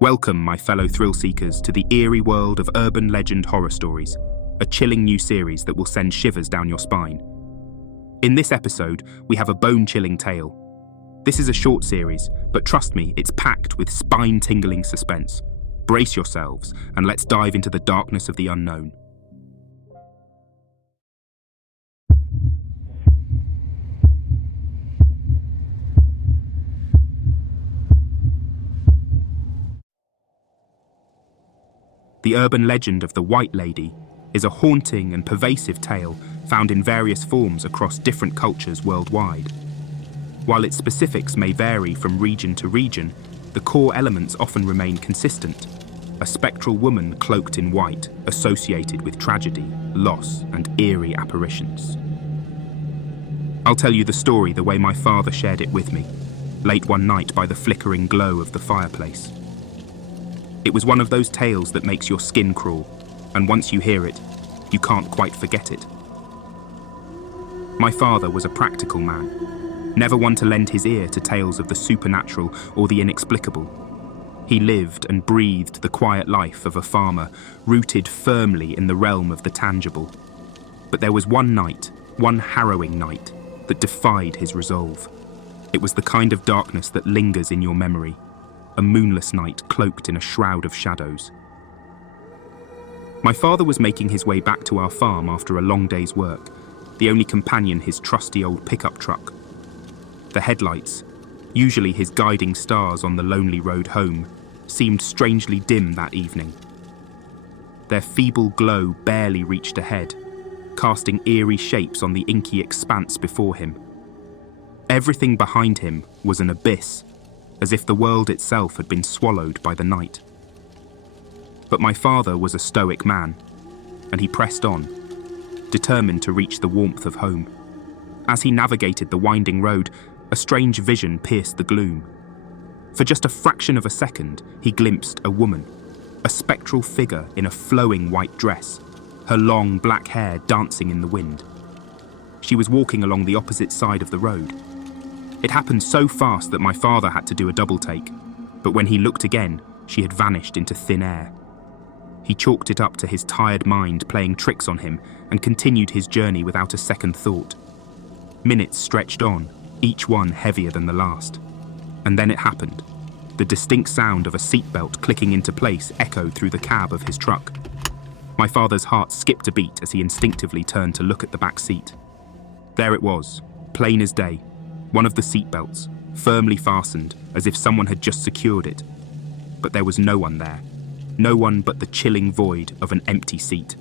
Welcome, my fellow thrill-seekers, to the eerie world of urban legend horror stories, a chilling new series that will send shivers down your spine. In this episode, we have a bone-chilling tale. This is a short series, but trust me, it's packed with spine-tingling suspense. Brace yourselves, and let's dive into the darkness of the unknown. The urban legend of the White Lady is a haunting and pervasive tale found in various forms across different cultures worldwide. While its specifics may vary from region to region, the core elements often remain consistent. A spectral woman cloaked in white, associated with tragedy, loss, and eerie apparitions. I'll tell you the story the way my father shared it with me, late one night by the flickering glow of the fireplace. It was one of those tales that makes your skin crawl, and once you hear it, you can't quite forget it. My father was a practical man, never one to lend his ear to tales of the supernatural or the inexplicable. He lived and breathed the quiet life of a farmer, rooted firmly in the realm of the tangible. But there was one night, one harrowing night, that defied his resolve. It was the kind of darkness that lingers in your memory. A moonless night cloaked in a shroud of shadows. My father was making his way back to our farm after a long day's work, the only companion his trusty old pickup truck. The headlights, usually his guiding stars on the lonely road home, seemed strangely dim that evening. Their feeble glow barely reached ahead, casting eerie shapes on the inky expanse before him. Everything behind him was an abyss, as if the world itself had been swallowed by the night. But my father was a stoic man, and he pressed on, determined to reach the warmth of home. As he navigated the winding road, a strange vision pierced the gloom. For just a fraction of a second, he glimpsed a woman, a spectral figure in a flowing white dress, her long black hair dancing in the wind. She was walking along the opposite side of the road. It happened so fast that my father had to do a double take, but when he looked again, she had vanished into thin air. He chalked it up to his tired mind playing tricks on him and continued his journey without a second thought. Minutes stretched on, each one heavier than the last. And then it happened. The distinct sound of a seatbelt clicking into place echoed through the cab of his truck. My father's heart skipped a beat as he instinctively turned to look at the back seat. There it was, plain as day. One of the seatbelts, firmly fastened, as if someone had just secured it. But there was no one there. No one but the chilling void of an empty seat.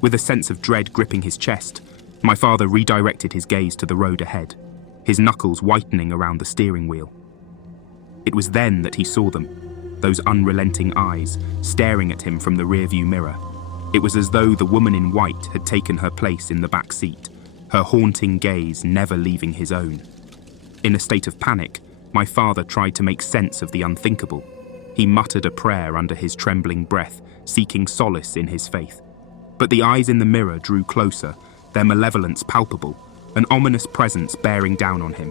With a sense of dread gripping his chest, my father redirected his gaze to the road ahead, his knuckles whitening around the steering wheel. It was then that he saw them, those unrelenting eyes, staring at him from the rearview mirror. It was as though the woman in white had taken her place in the back seat, her haunting gaze never leaving his own. In a state of panic, my father tried to make sense of the unthinkable. He muttered a prayer under his trembling breath, seeking solace in his faith. But the eyes in the mirror drew closer, their malevolence palpable, an ominous presence bearing down on him.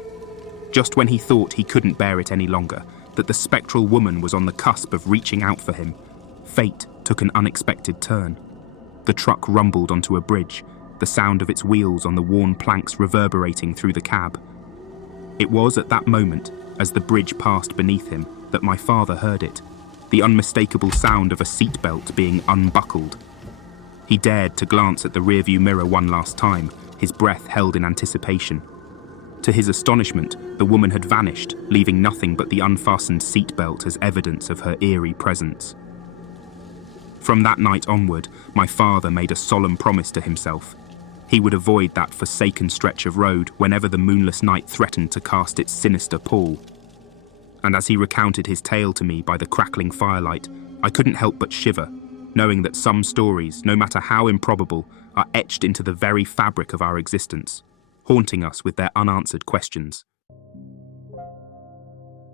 Just when he thought he couldn't bear it any longer, that the spectral woman was on the cusp of reaching out for him, fate took an unexpected turn. The truck rumbled onto a bridge, the sound of its wheels on the worn planks reverberating through the cab. It was at that moment, as the bridge passed beneath him, that my father heard it, the unmistakable sound of a seatbelt being unbuckled. He dared to glance at the rearview mirror one last time, his breath held in anticipation. To his astonishment, the woman had vanished, leaving nothing but the unfastened seatbelt as evidence of her eerie presence. From that night onward, my father made a solemn promise to himself. He would avoid that forsaken stretch of road whenever the moonless night threatened to cast its sinister pall. And as he recounted his tale to me by the crackling firelight, I couldn't help but shiver, knowing that some stories, no matter how improbable, are etched into the very fabric of our existence, haunting us with their unanswered questions.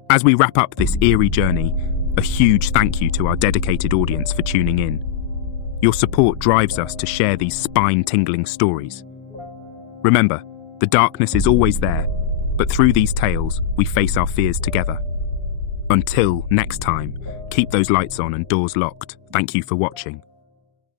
As we wrap up this eerie journey, a huge thank you to our dedicated audience for tuning in. Your support drives us to share these spine-tingling stories. Remember, the darkness is always there, but through these tales, we face our fears together. Until next time, keep those lights on and doors locked. Thank you for watching.